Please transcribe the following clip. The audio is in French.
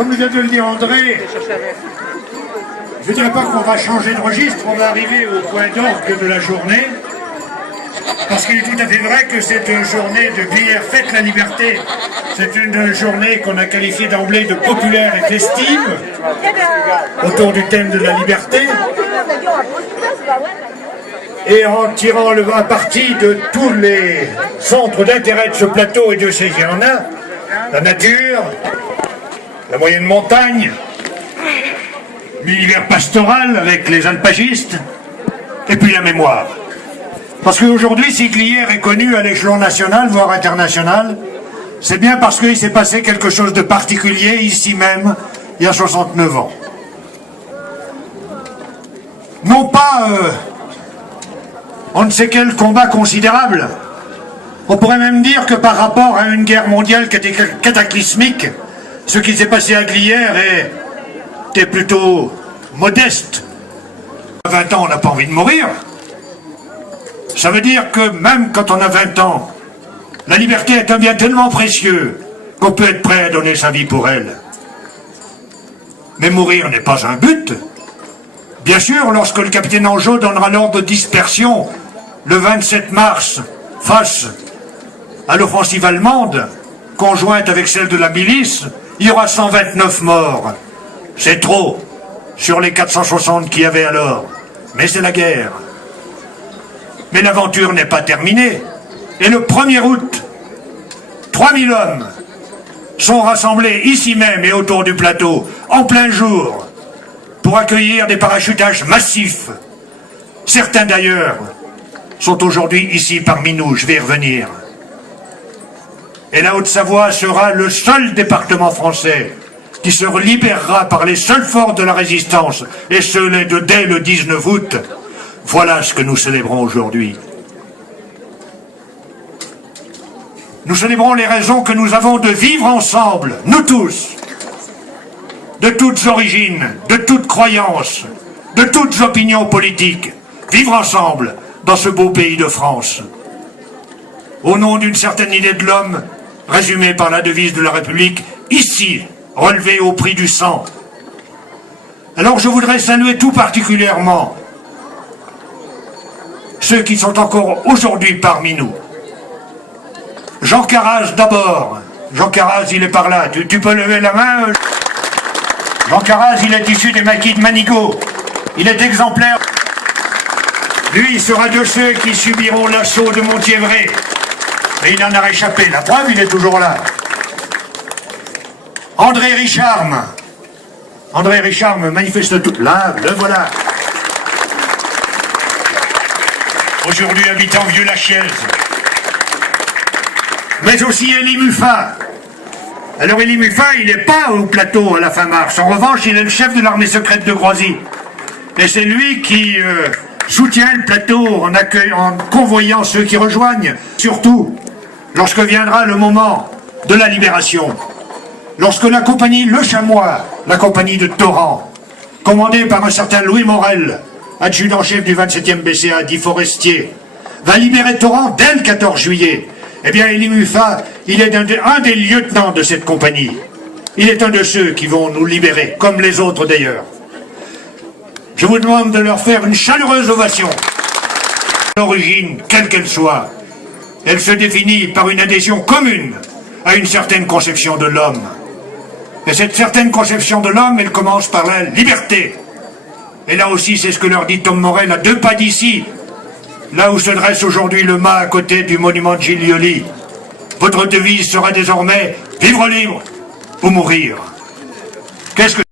Comme vient de le dire André, je ne dirais pas qu'on va changer de registre, on va arriver au point d'orgue de la journée, parce qu'il est tout à fait vrai que c'est une journée de Glières fête la liberté. C'est une journée qu'on a qualifiée d'emblée de populaire et festive, autour du thème de la liberté. Et en tirant le vin parti de tous les centres d'intérêt de ce plateau, et Dieu sait qu'il y en a, la nature, la moyenne montagne, l'univers pastoral avec les alpagistes, et puis la mémoire. Parce qu'aujourd'hui, si Glières est connu à l'échelon national, voire international, c'est bien parce qu'il s'est passé quelque chose de particulier ici même, il y a 69 ans. Non pas on ne sait quel combat considérable. On pourrait même dire que par rapport à une guerre mondiale qui était cataclysmique, ce qui s'est passé à Glières était plutôt modeste. À 20 ans, on n'a pas envie de mourir. Ça veut dire que même quand on a 20 ans, la liberté est un bien tellement précieux qu'on peut être prêt à donner sa vie pour elle. Mais mourir n'est pas un but. Bien sûr, lorsque le capitaine Angeau donnera l'ordre de dispersion le 27 mars face à l'offensive allemande, conjointe avec celle de la milice, il y aura 129 morts. C'est trop sur les 460 qu'il y avait alors. Mais c'est la guerre. Mais l'aventure n'est pas terminée. Et le 1er août, 3000 hommes sont rassemblés ici même et autour du plateau, en plein jour, pour accueillir des parachutages massifs. Certains d'ailleurs sont aujourd'hui ici parmi nous, je vais y revenir. Et la Haute-Savoie sera le seul département français qui se libérera par les seules forces de la résistance, et ce dès le 19 août. Voilà ce que nous célébrons aujourd'hui. Nous célébrons les raisons que nous avons de vivre ensemble, nous tous, de toutes origines, de toutes croyances, de toutes opinions politiques, vivre ensemble dans ce beau pays de France. Au nom d'une certaine idée de l'homme, résumée par la devise de la République, ici, relevée au prix du sang. Alors je voudrais saluer tout particulièrement ceux qui sont encore aujourd'hui parmi nous. Jean Caras d'abord. Jean Caras, il est par là. Tu peux lever la main. Jean Caras, il est issu des maquis de Manigot. Il est exemplaire. Lui, il sera de ceux qui subiront l'assaut de Monthiévray. Mais il en a réchappé. La preuve, il est toujours là. André Richarme. André Richarme manifeste tout. Là, le voilà. Aujourd'hui habitant Vieux-la-Chièze. Mais aussi Élie Muffat. Alors Élie Muffat, il n'est pas au plateau à la fin mars. En revanche, il est le chef de l'armée secrète de Groisy. Et c'est lui qui soutient le plateau en convoyant ceux qui rejoignent. Surtout, lorsque viendra le moment de la libération. Lorsque la compagnie Le Chamois, la compagnie de Torrent, commandée par un certain Louis Morel, adjudant-chef du 27e BCA, dit Forestier, va libérer Torrent dès le 14 juillet. Eh bien, Élie Muffat, il est un des lieutenants de cette compagnie. Il est un de ceux qui vont nous libérer, comme les autres d'ailleurs. Je vous demande de leur faire une chaleureuse ovation. L'origine, quelle qu'elle soit, elle se définit par une adhésion commune à une certaine conception de l'homme. Et cette certaine conception de l'homme, elle commence par la liberté. Et là aussi, c'est ce que leur dit Tom Morel à 2 pas d'ici, là où se dresse aujourd'hui le mât à côté du monument de Giglioli. Votre devise sera désormais « Vivre libre ou mourir ». Qu'est-ce que